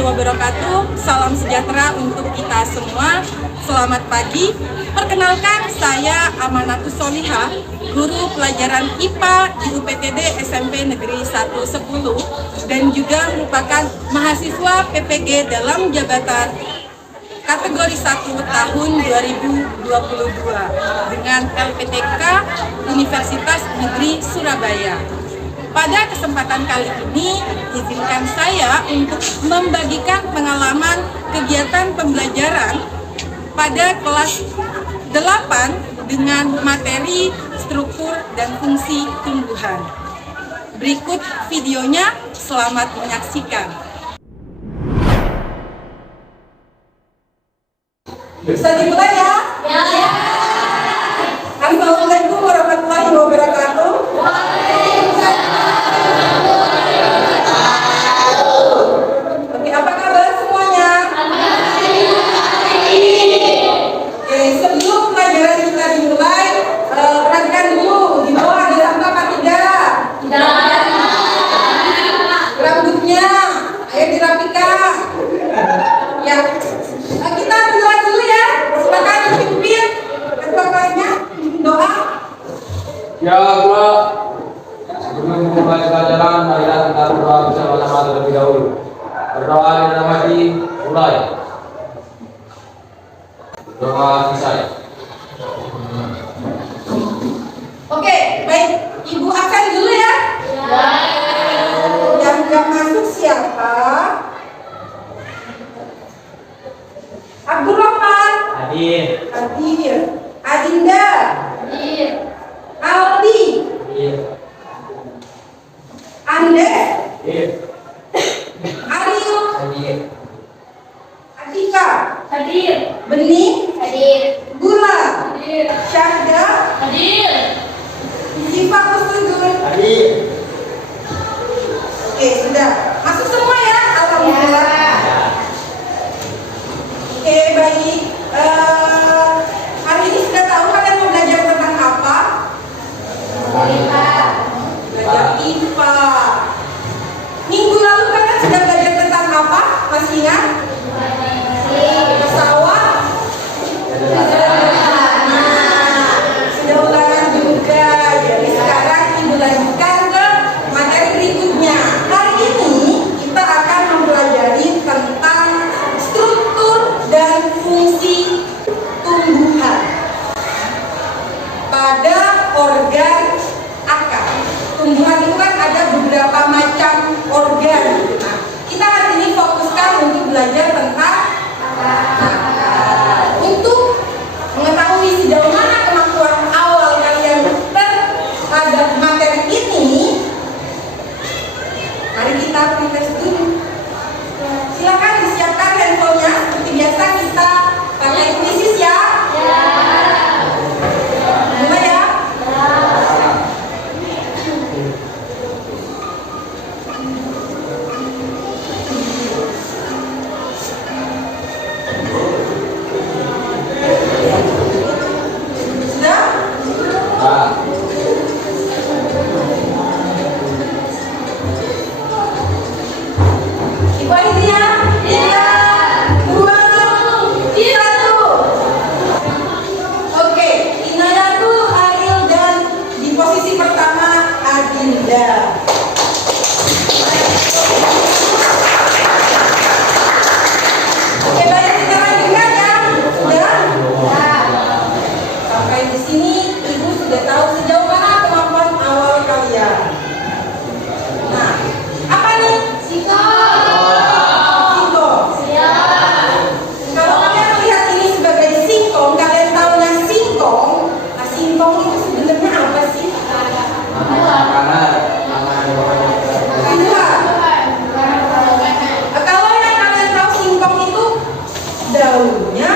warahmatullahi wabarakatuh. Salam sejahtera untuk kita semua. Selamat pagi. Perkenalkan, saya Amanatus Solihah, guru pelajaran IPA di UPTD SMP Negeri 110 dan juga merupakan mahasiswa PPG dalam jabatan kategori 1 tahun 2022 dengan LPTK Universitas Negeri Surabaya. Pada kesempatan kali ini, izinkan saya untuk membagikan pengalaman kegiatan pembelajaran pada kelas 8 dengan materi struktur dan fungsi tumbuhan. Berikut videonya, selamat menyaksikan. Bisa dimulai ya? Ya. Assalamualaikum warahmatullahi wabarakatuh. Oke, apa kabar semuanya? Oke, sebelum pelajaran kita dimulai, perhatikan dulu di bawah ada sampah apa tidak? Tidak. Rambutnya, ayo dirapikan. Ya. Kita berdoa dulu ya. Silakan dipimpin ketua kelasnya doa. Ya Allah, sebelum memulai pelajaran, marilah kita berdoa bersama-sama terlebih dahulu. Berdoa dengan nama mulai. Doa selesai. Oke, baik. Ibu akan dulu ya. Yang nggak masuk siapa? Abdurrahman. Hadir. Hadir. Adinda. Hadir. Aldi. Hadir. Andes. Hadir. Ariel. Hadir. Atika. Hadir. Bening. Hadir. Gula. Hadir. Syahda. Hadir. Ziva Kusudun. Hadir. Oke, sudah. Masuk semua ya. Alhamdulillah. Oke, baik. Hari ini sudah tahu kalian mau belajar tentang apa? Belajar IPA. Minggu lalu kalian sudah belajar tentang apa? Masih ingat? Pesawat. Sudah ulangan juga. Jadi sekarang ibu lanjutkan ke materi berikutnya. Hari ini kita akan mempelajari tentang struktur dan fungsi tumbuhan pada organ akar. Tumbuhan itu kan ada beberapa macam organ. Nah, kita hari ini fokuskan untuk belajar tentang akar. Untuk mengetahui sejauh mana kemampuan awal kalian terhadap materi ini, mari kita tes dulu. Silakan disiapkan handphonenya. Seperti biasa kita pakai kuisis ya. Mulai ya. Sudah? Ibu Aidia. Iya. 2, 1. Oke, Inayatu, Ariel, dan di posisi pertama Adinda. Oke, baik, kita lanjutkan ya. Sudah? Sampai di sini ibu sudah tahu sejauh mana kemampuan awal kalian. Nah, apa nih? Singkong. Kalau kalian melihat ini sebagai singkong, kalian tahunya singkong. Nah, singkong itu sebenarnya apa sih? Makanan. Buah. Kalau yang kalian tahu singkong itu daunnya,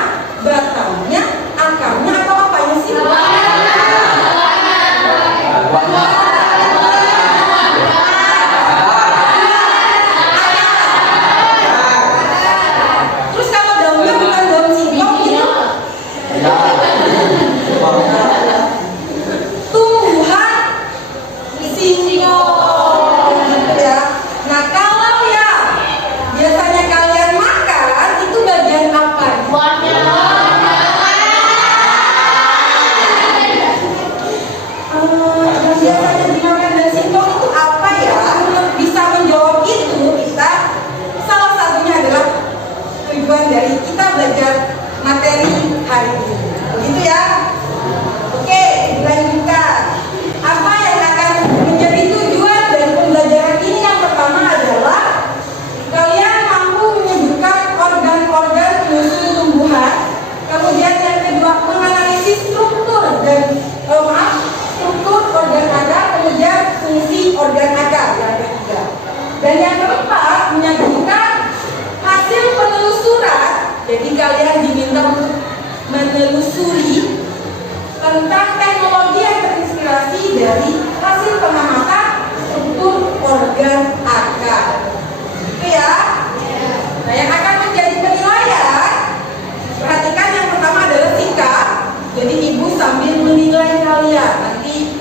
batangnya, akarnya atau apanya sih? tentang teknologi yang terinspirasi dari hasil pengamatan struktur organ akar. Itu ya. Nah, yang akan menjadi penilaian, perhatikan yang pertama adalah sikap. Jadi ibu sambil menilai kalian nanti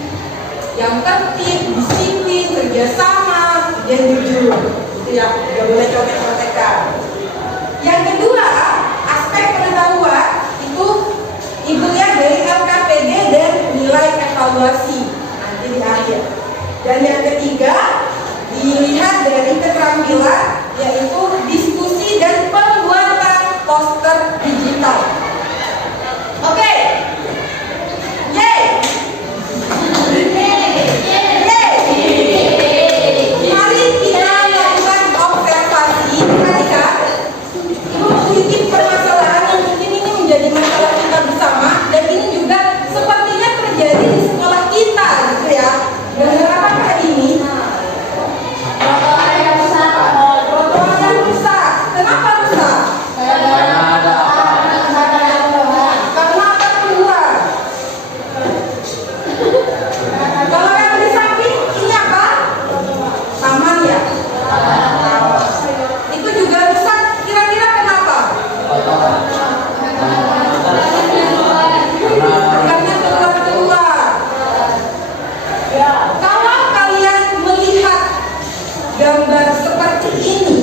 yang tertib, disiplin, kerjasama, dan jujur. Itu ya, nggak boleh contek-contekan. Yang kedua, aspek pengetahuan itu ibu lihat dari LKPD dan nilai evaluasi nanti di akhir. Dan yang ketiga, dilihat dari keterampilan yaitu diskusi dan pembuatan poster digital. Oke. Yeay. Mari kita lakukan observasi. Perhatikan, ibu memiliki permasalahan yang mungkin ini menjadi masalah kita bersama, dan ini juga sepertinya terjadi di sekolah kita, gitu ya. Dan apakah ini? Trotoar yang rusak. Kenapa rusak? Karena apa keluar? Kalau yang di samping ini apa? Taman ya? Itu juga rusak. Kira-kira kenapa? Akarnya keluar-keluar. Kalau kalian melihat gambar seperti ini,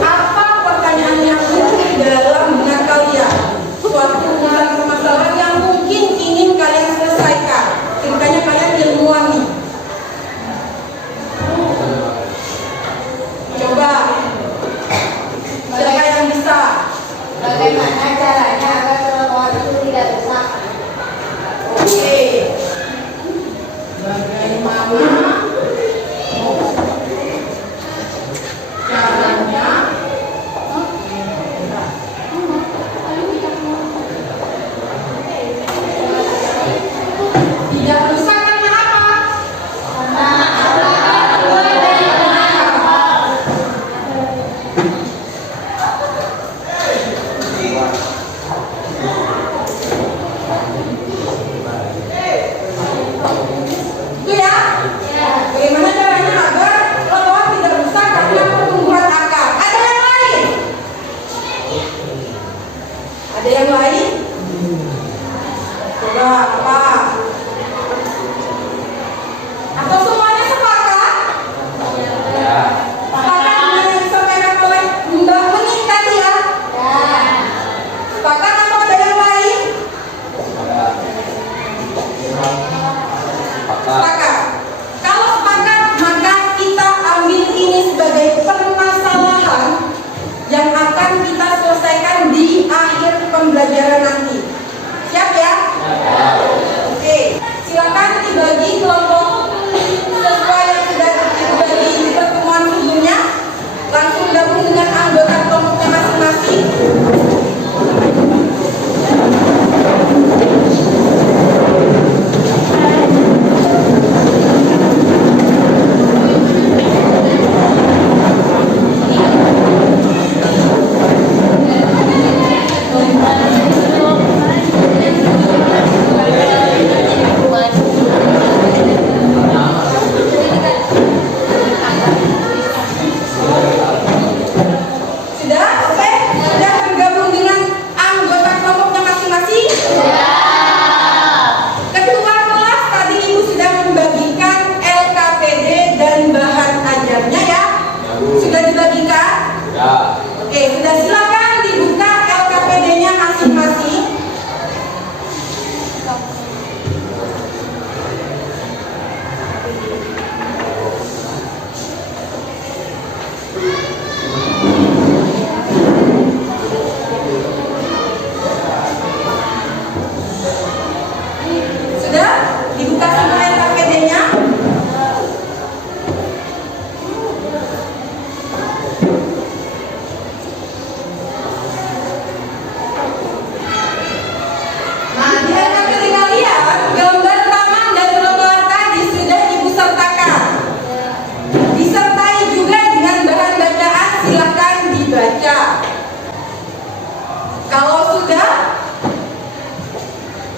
apa pertanyaan yang muncul dalam benak kalian? Suatu permasalahan yang mungkin ingin kalian selesaikan. Ceritanya kalian ilmuwan nih. Coba. Siapa yang bisa? Bagaimana caranya agar trotoar itu tidak rusak? Oke. Bagaimana caranya tidak rusak? Karena apa? Itu ya. Bagaimana caranya agar trotoar tidak rusak karena pertumbuhan akar? Ada yang lain? Ada yang lain? Coba apa? Atau semuanya sepakat? Sepakat dengan yang disampaikan oleh Bunda Menik tadi ya? Sepakat atau ada yang lain? Sepakat. Kalau sepakat, maka kita ambil ini sebagai permasalahan yang akan kita selesaikan di akhir pembelajaran nanti. Siap ya?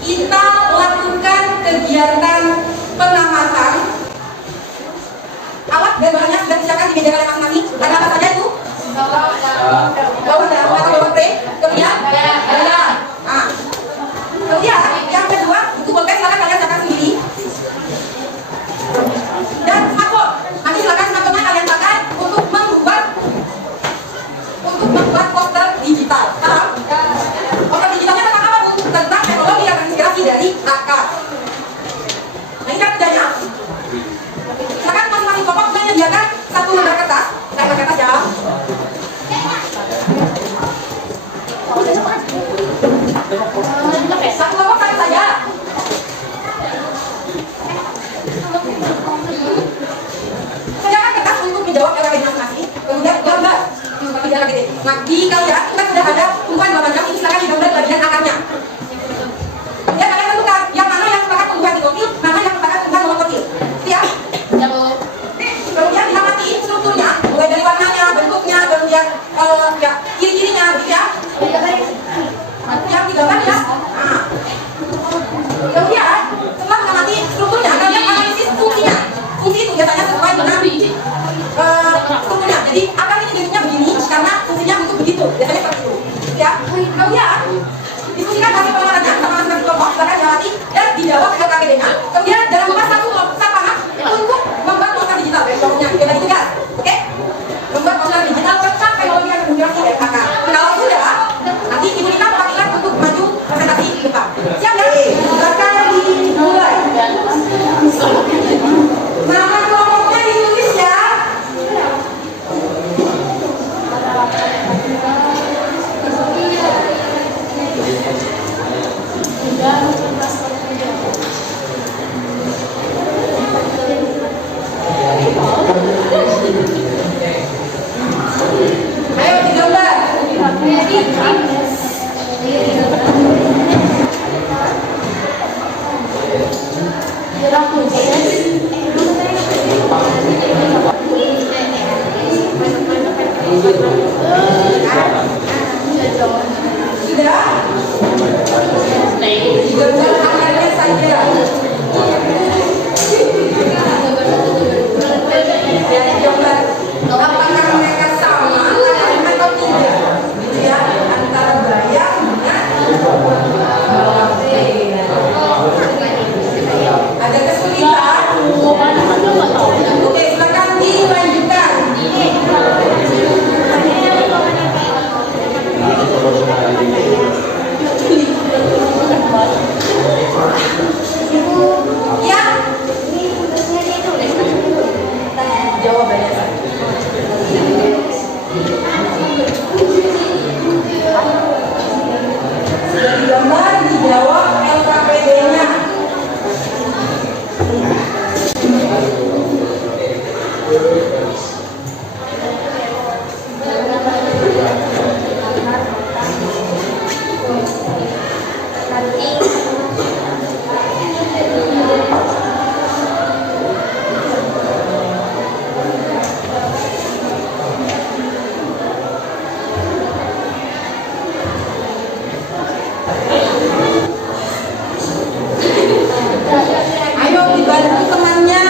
kita melakukan kegiatan pengamatan. Alat dan bahannya sudah disiapkan di meja kalian masing-masing. Ada apa saja itu? Bawah dalam atau bawah pre. Kemudian daya. Nah, kemudian yang kedua buku bolpen silakan kalian catat sendiri. Dan smartphone. Nanti silakan smartphone-nya kalian pakai untuk membuat poster digital. Paham? Poster digitalnya tentang apa, Bu? Tentang teknologi yang terinspirasi dari akar. Nah, ini kan kerjanya. Silakan masing-masing kelompok menyediakan satu lembar kertas. Saya pakai kertas ya. Satu kelompok satu saja. Sediakan kertas untuk menjawab LKB masing-masing. Kemudian gambar. Nah, di kalian kita sudah ada tumpuan 18, ini silakan digambar bagian akarnya. Ya, kalian tentukan yang mana yang merupakan tumbuhan hidrofil, mana yang merupakan tumbuhan monofil. Siap? Ya, Bu. Kemudian diamati strukturnya, mulai dari warnanya, bentuknya, kemudian ya ciri-cirinya, gitu ya. Yang digambar ya. Nah. Kemudian setelah mengamati strukturnya, kalian analisis fungsinya. Fungsi itu biasanya sesuai dengan strukturnya. Jadi akar ini jadinya begini karena fungsinya untuk begitu. Biasanya seperti itu. Ya. Kemudian diskusikan hasil pengamatan sama masing-masing kelompok, silakan diamati dan dijawab ke KKD-nya. Kemudian dalam waktu satu panah untuk membuat poster digital. Contohnya kita bagi tugas, oke? Membuat poster digital tentang teknologi yang terinspirasi dari akar. Kalau sudah, nanti ibu kita mewakilkan untuk maju presentasi di depan. Siap ya? Silakan dimulai. Nama kelompoknya ditulis ya. Ayo digambar. Sudah? Digambar akarnya saja. Digambar apakah mereka sama atau tidak, gitu ya, antara bayang dengan ada kesulitan. Oke, silakan dilanjutkan. Ya. Jawabannya. Sudah digambar, dijawab LKPD-nya. Ayo dibantu temannya.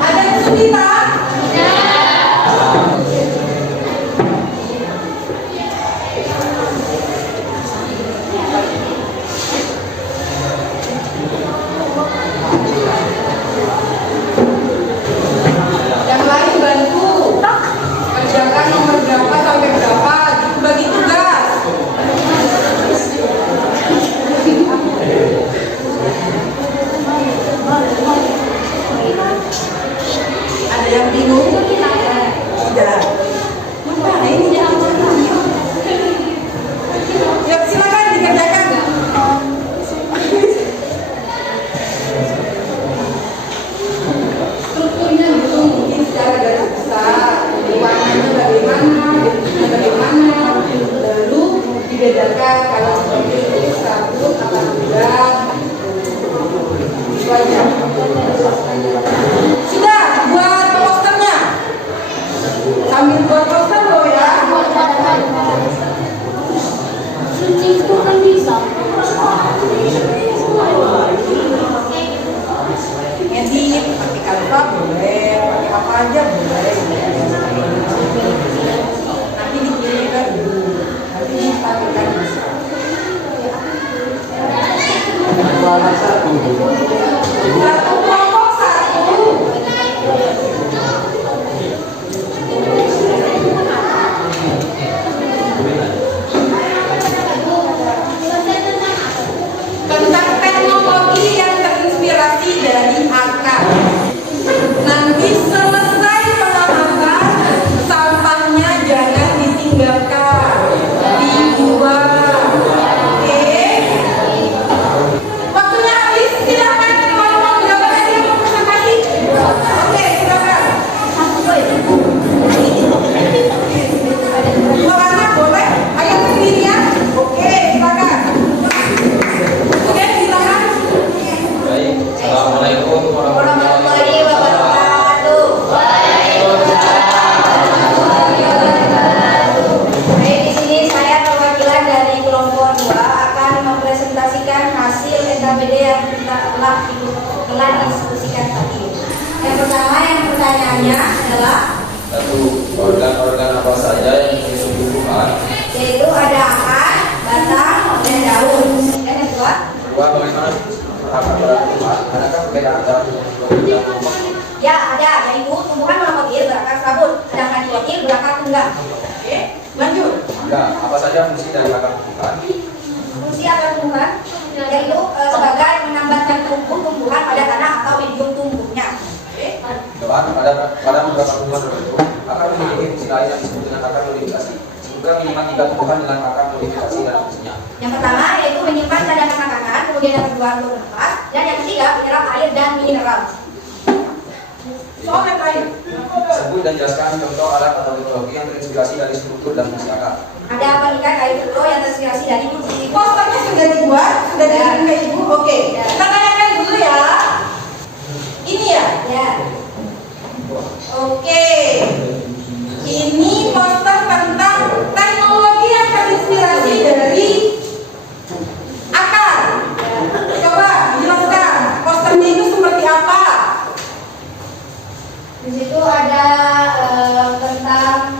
Ada kesulitan? Yang lain bantu. Kerjakan nomor berapa sampai berapa, bagi tugas. Ada yang bingung? Tidak. Mana ini? Ya, silakan dikerjakan. Strukturnya dulu mungkin secara garis besar, warnanya bagaimana, bentuknya bagaimana, lalu dibedakan kalau seperti itu sabun apa tidak. Itu aja. Sudah buat posternya. aja boleh. Nanti dikirimkan dulu. Nanti dipakai bisa. Satu kelompok satu. Tentang teknologi yang terinspirasi dari akar. Nanti selesai pembahasan, sampahnya jangan ditinggalkan, dibuang. Oke? Waktunya habis, silakan kalau mau berapa lagi yang mau presentasi? Oke, silakan. Dua anak boleh? Ayo sendirian? Oke, silakan. Oke, silakan. Baik, Assalamualaikum Warahmatullahi wabarakatuh. Baik, di sini saya perwakilan dari kelompok 2 akan mempresentasikan hasil SKBD yang telah diskusikan tadi. Yang pertama, yang pertanyaannya adalah satu, organ-organ apa saja yang memiliki tumbuhan? yaitu ada akar, batang, dan daun. Dan yang kedua, Kedua, bagaimana akar tumbuhan? Adakah perbedaan antara tumbuhan? ya ada, yaitu tumbuhan monokotil berakar serabut, sedangkan dikotil berakar tunggal. Oke, lanjut. Tiga, apa saja fungsi dari akar tumbuhan? Fungsi akar tumbuhan yaitu sebagai menambatkan tumbuhan pada tanah atau medium tumbuhnya. Oke. Dua, pada beberapa tumbuhan tertentu, akar memiliki fungsi lain yang disebut dengan akar modifikasi. Sebutkan minimal 3 tumbuhan dengan akar modifikasi dan fungsinya. Yang pertama yaitu menyimpan cadangan makanan, kemudian yang kedua untuk bernafas, dan yang ketiga menyerap air dan mineral. Soal yang terakhir. Sebut dan jelaskan contoh alat atau teknologi yang terinspirasi dari struktur dan fungsi akar. Ada apa nih kak kayu foto yang terinspirasi dari fungsi Posternya sudah dibuat, sudah dikirim ke ibu. Oke, Ya. kita tanyakan dulu ya. Ini ya. ya. Oke. Ini poster tentang teknologi yang terinspirasi dari akar. Coba jelaskan posternya itu seperti apa? Di situ ada tentang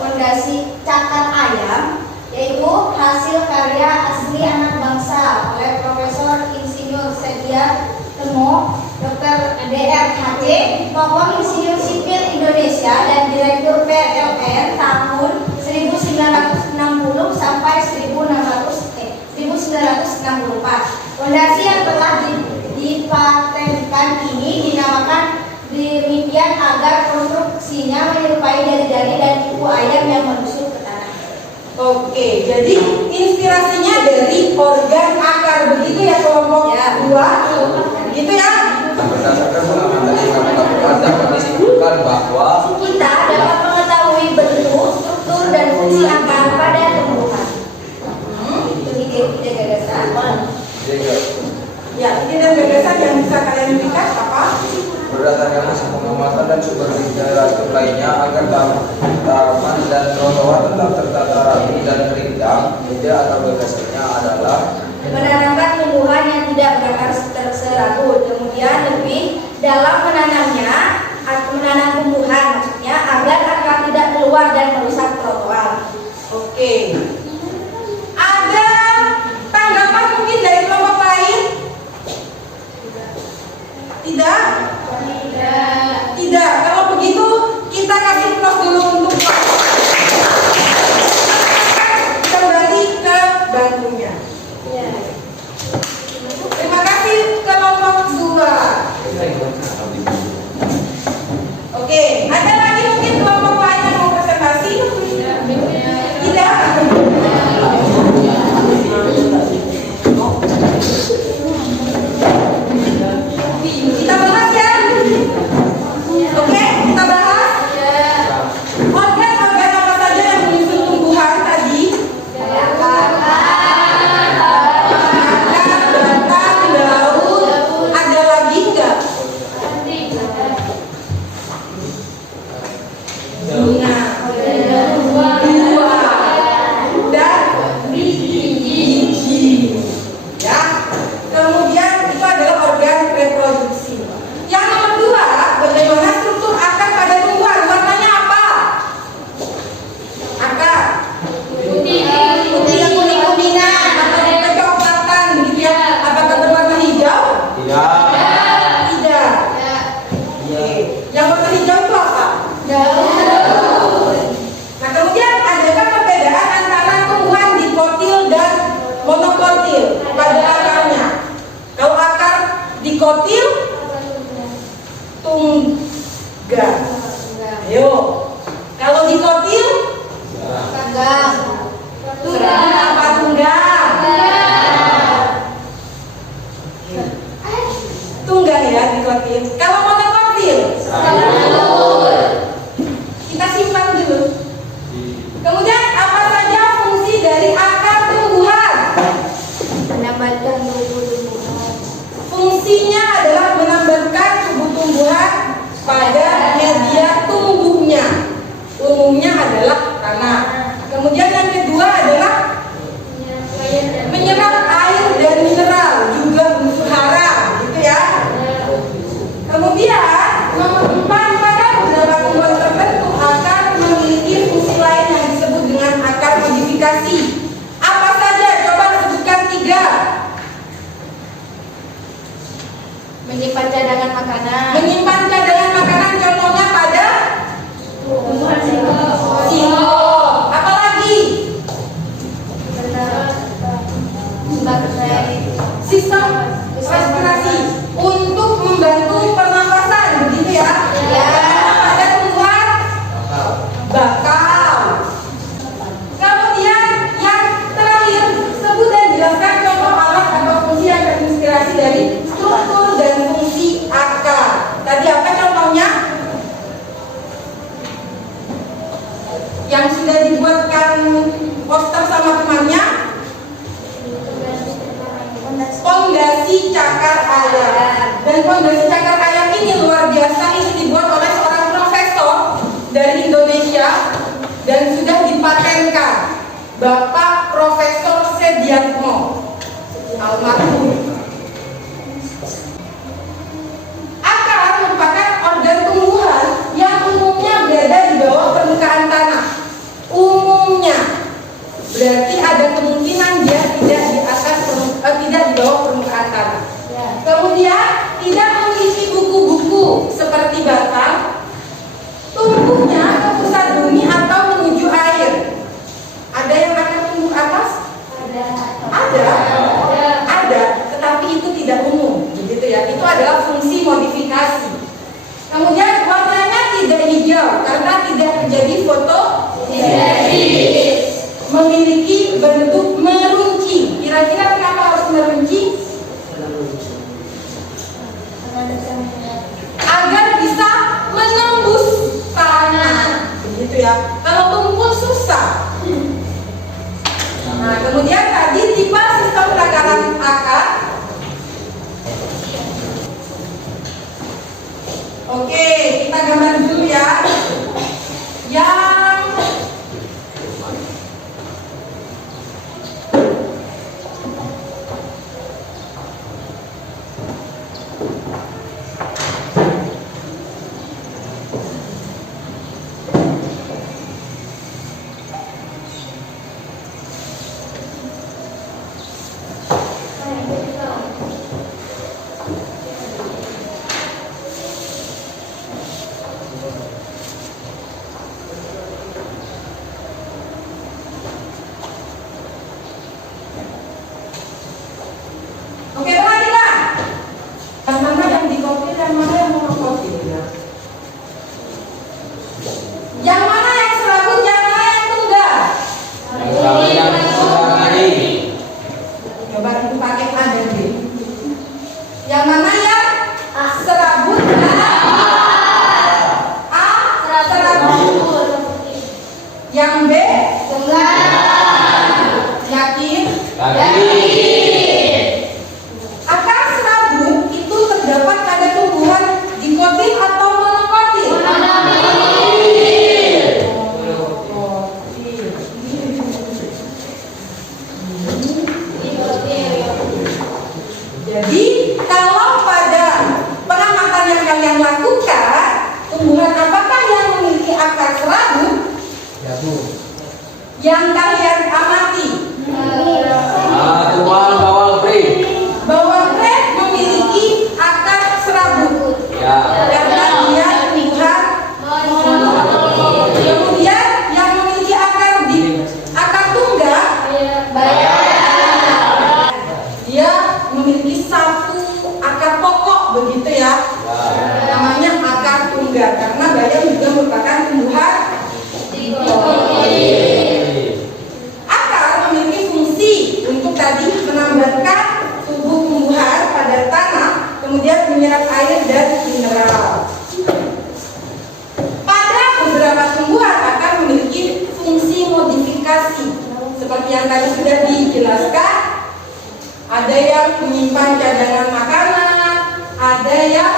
fondasi cakar ayam, yaitu hasil karya asli anak bangsa oleh Profesor Insinyur Sedia Temo, Dr. DRHC, tokoh Insinyur Sipil Indonesia dan Direktur PLN tahun 1960 sampai 1964. Fondasi yang telah dipatenkan ini dinamakan demikian agar konstruksinya menyerupai jari-jari dan ibu ayam yang menusuk ke tanah. Oke, jadi inspirasinya dari organ akar, begitu ya kelompok Ya. 2, gitu ya? Berdasarkan pengamatan yang kami lakukan dapat disimpulkan bahwa Kita dapat mengetahui bentuk, struktur, dan fungsi akar pada tumbuhan. Itu ide gagasan. Ya, ini dan gagasan yang bisa kalian berikan apa? berdasarkan hasil pengamatan dan sumber literatur lainnya agar taman dan trotoar tetap tertata rapi dan rindang, ide atau gagasannya adalah Menanamkan tumbuhan yang tidak berakar serabut. Kemudian lebih dalam menanamnya, menanam tumbuhan maksudnya agar akar tidak keluar dan merusak trotoar. Oke. Ada tanggapan mungkin dari kelompok lain? Tidak? Tidak. Kalau begitu kita kasih plus dulu untuk kembali ke bangkunya. Terima kasih kelompok 2. Oke, ada lagi mungkin kelompok lain yang mau presentasi? Tidak. Kita bahas ya. Oke, kita bahas. Organ-organ apa saja yang menyusun tumbuhan tadi? Akar, batang, daun. Ada lagi enggak? Ayo. Kalau dikotil, Tunggang. tunggang apa tunggang? Tunggang ya dikotil. Kalau monokotil, kita simpan dulu. Kemudian apa saja fungsi dari akar tumbuhan? Menambahkan tumbuh-tumbuhan. Fungsinya adalah menambahkan tumbuh-tumbuhan pada media tumbuhnya. Umumnya adalah tanah. Kemudian yang kedua adalah menyerap air dan mineral, juga unsur hara, gitu ya. Kemudian nomor 4, pada beberapa tumbuhan tertentu akar memiliki fungsi lain yang disebut dengan akar modifikasi. Apa saja? Coba sebutkan 3. Menyimpan cadangan makanan. Menyimpan cadangan makanan, contohnya pada Tumbuhan singkong. singkong. Apalagi? Sistem respirasi untuk membantu pernapasan, begitu ya? Ya. Pada tumbuhan bakal. Kemudian yang terakhir, sebut dan jelaskan contoh alat atau fungsi yang terinspirasi dari struktur dan fungsi akar. Tadi apa contohnya? Yang sudah dibuatkan poster sama temannya, pondasi cakar ayak. Dan pondasi cakar ayak ini luar biasa, ini dibuat oleh seorang profesor dari Indonesia dan sudah dipatenkan, Bapak Profesor Sediatmo almarhum. Akar merupakan organ tumbuhan yang umumnya berada di bawah permukaan tanah. Umumnya berarti ada kemungkinan dia tidak di atas tidak di bawah permukaan tanah. Kemudian tidak memiliki buku-buku seperti batang. Tumbuhnya ke pusat bumi atau menuju air. Ada yang akan tumbuh atas? Ada, tetapi itu tidak umum, begitu ya. Itu adalah fungsi modifikasi. Kemudian warnanya tidak hijau karena tidak menjadi fotosintesis. Memiliki bentuk meruncing. Kira-kira kenapa harus meruncing? Agar bisa menembus tanah, begitu ya. Kalau tumpul susah. Nah, kemudian tadi tipe sistem perakaran akar. Oke, kita gambar dulu ya. Yang oke, perhatikan. Yang mana yang dikopi, yang mana yang monokopi ya? Yang mana yang serabut, yang mana yang tunggal? Coba itu pakai A dan B. Yang mana yang serabut dan A serabut. Yang B tunggal. Yakin? Akar serabut itu terdapat pada tumbuhan dikotil atau monokotil? Jadi kalau pada pengamatan yang kalian lakukan, tumbuhan apakah yang memiliki akar serabut? Yang kalian amati? Bawang pred memiliki akar serabut karena dia tumbuhan monokotil. Kemudian yang memiliki akar tunggal, dia memiliki satu akar pokok, begitu ya. Namanya akar tunggal karena bayam juga merupakan seperti yang tadi sudah dijelaskan, ada yang menyimpan cadangan makanan, ada yang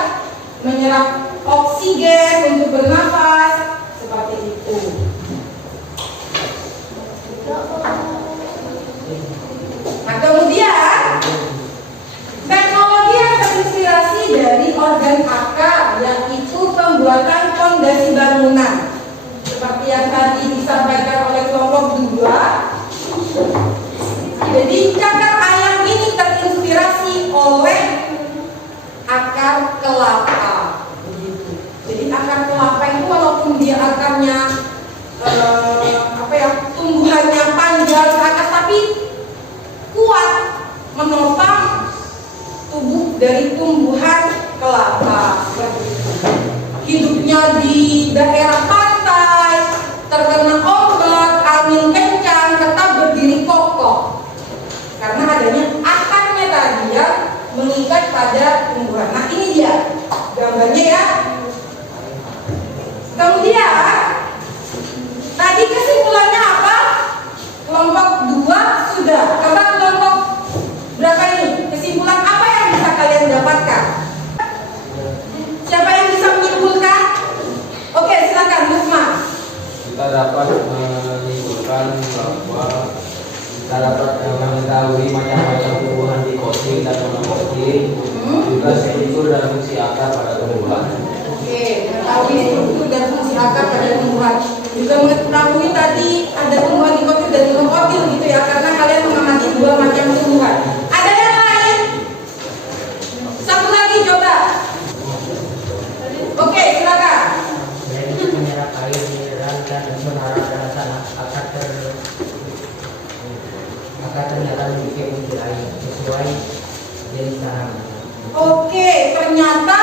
menyerap oksigen untuk bernafas, seperti itu. Nah, kemudian teknologi yang terinspirasi dari organ akar, yaitu pembuatan fondasi bangunan, seperti yang tadi disampaikan oleh kelompok 2. Jadi cakar ayam ini terinspirasi oleh akar kelapa, begitu. Jadi akar kelapa itu walaupun dia akarnya tumbuhannya panjang ke atas, tapi kuat menopang tubuh dari tumbuhan kelapa. Hidupnya di daerah pantai, terkena ombak, angin kencang, tetap berdiri kokoh karena adanya akarnya tadi yang mengikat pada tumbuhan. Nah, ini dia gambarnya ya. Kemudian tadi kesimpulannya apa? Kelompok 2 sudah. Coba kelompok berapa ini? Kesimpulan apa yang bisa kalian dapatkan? Siapa yang bisa menyimpulkan? Oke, silakan Lukman. Kita dapat menyimpulkan bahwa kita dapat mengetahui macam-macam tumbuhan di koting dan monokoting, juga struktur dan fungsi akar pada tumbuhan. Oke, mengetahui struktur dan fungsi akar pada tumbuhan. Juga mengetahui tadi ada tumbuhan dikotil dan dikotil gitu ya, karena kalian mengamati 2 macam tumbuhan. Ada yang lain? Satu lagi coba. Oke, silakan. Yaitu menyerap air mineral dan berharap dalam tanah akan ternyata memiliki fungsi lain sesuai jenis tanaman. Oke, ternyata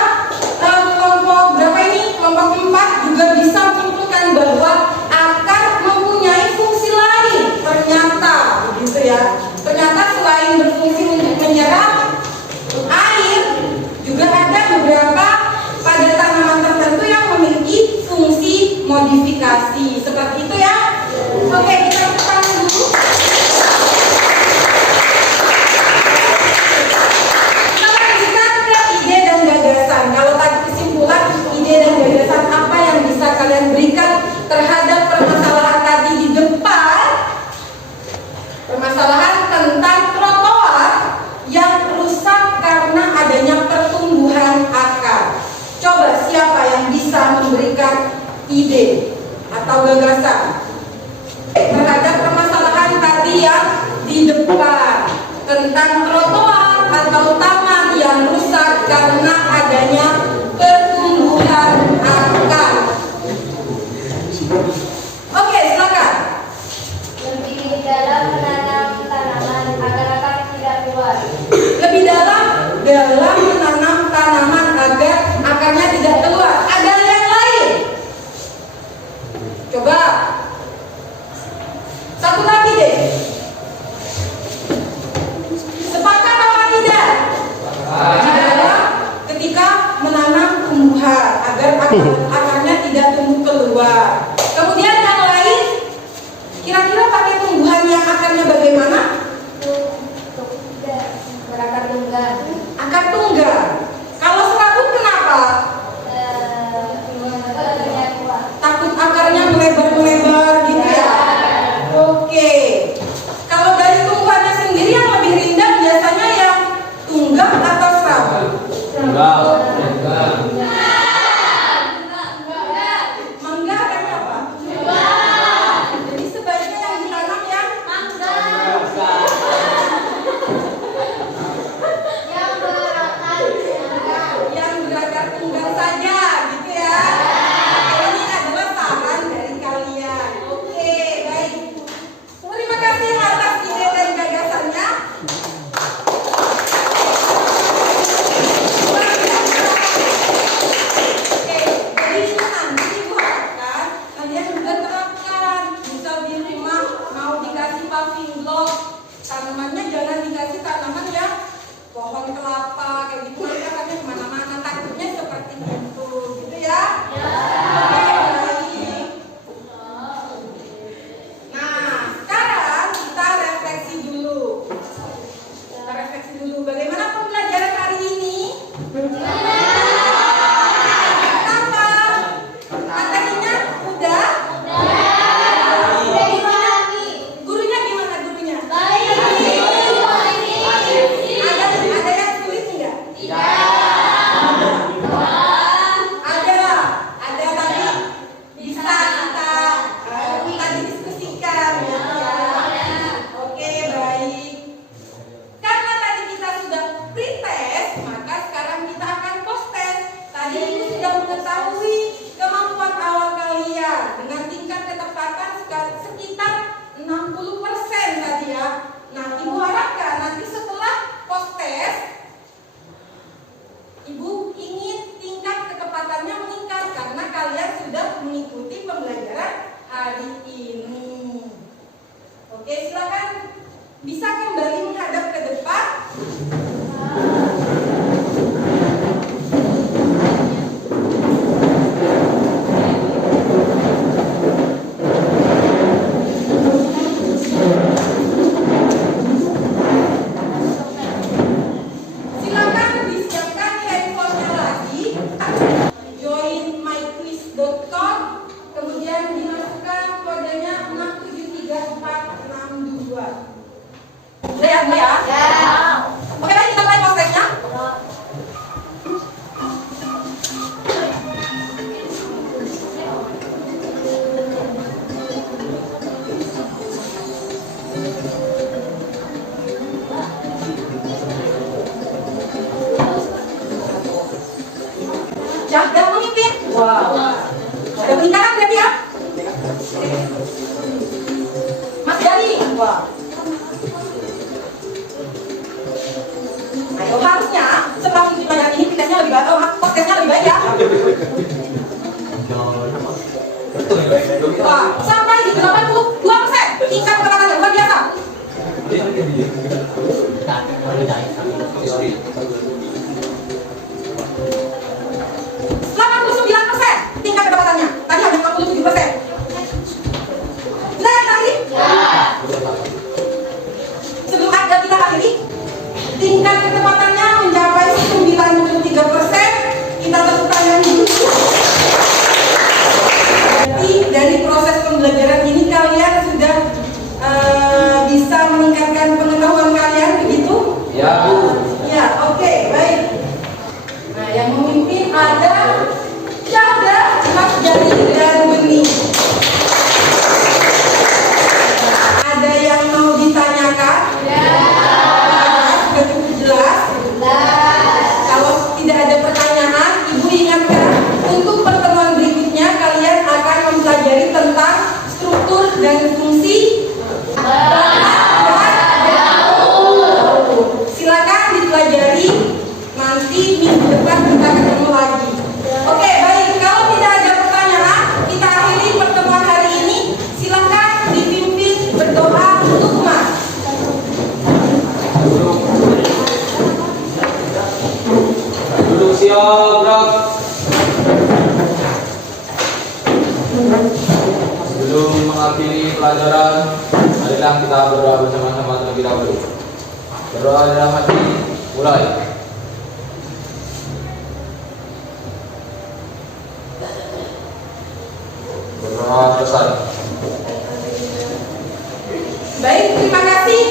kelompok berapa ini? Kelompok 4 juga bisa menyimpulkan bahwa akar mempunyai fungsi lain. Ternyata, begitu ya. Ternyata selain berfungsi untuk menyerap air, juga ada beberapa pada tanaman tertentu yang memiliki fungsi modifikasi. Seperti itu ya. Oke, kita lakukan dulu. Kalau tadi kesimpulan ide dan gagasan apa yang bisa kalian berikan terhadap permasalahan tadi di depan, permasalahan tentang trotoar yang rusak karena adanya pertumbuhan akar. Coba siapa yang bisa memberikan ide atau gagasan terhadap permasalahan tadi yang di depan tentang trotoar atau taman yang rusak karena adanya pertumbuhan akar. Oke, silakan. Lebih dalam menanam tanaman agar akar tidak keluar. Lebih dalam menanam tanaman agar akarnya tidak keluar. Ada yang lain? Coba. Satu lagi deh. Sepakat apa tidak? Adalah ketika menanam tumbuhan agar akarnya tidak tumbuh keluar. Kemudian yang lain, kira-kira pakai tumbuhan yang akarnya bagaimana? Berakar tunggal. Akar tunggal. Kalau serabut kenapa? Takut akarnya melebar-melebar gitu ya. Oke. Kalau dari tumbuhannya sendiri yang lebih rindang biasanya yang tunggal atau serabut? Tunggal. Mangga kan hari ini. Oke, silakan bisa kembali menghadap ke depan. Silakan disiapkan handphonenya lagi. Join myquiz.com, kemudian dimasukkan kodenya 673462. Lihat ya. Oke, baik, kita mulai prosesnya. Jangan memimpin. Wow. Ada peningkatan berarti ya? Mas Dali. Wah. Ayo, harusnya setelah mengikuti pelajaran ini tesnya lebih baik, tesnya lebih baik ya. Wah, sampai di 82%. Tingkat kepekatan yang luar biasa. 89% tingkat kedapatannya. Tadi hanya 47%. Sudah ya, kita akhiri? Sebelum ada kita akhiri, tingkat ketepatannya mencapai 93%. Kita tepuk tangan dulu. Jadi dari proses pembelajaran ini kalian sudah bisa meningkatkan pengetahuan kalian, begitu? Ya, Bu. Ya, oke, baik. Nah, yang memimpin ada Syahda, Mas Dali, dan Beni. Ada yang mau ditanyakan? Ya. Sudah cukup jelas? Kalau tidak ada pertanyaan, Ibu ingatkan untuk pertemuan berikutnya kalian akan mempelajari tentang struktur dan fungsi. Silakan dipelajari, nanti minggu depan kita ketemu lagi. Oke, baik. Kalau tidak ada pertanyaan, kita akhiri pertemuan hari ini. Silakan dipimpin berdoa untuk umat. Duduk siap, gerak. Sebelum mengakhiri pelajaran, marilah kita berdoa bersama-sama terlebih dahulu. Berdoa dalam hati, mulai. Berdoa selesai. Baik, terima kasih.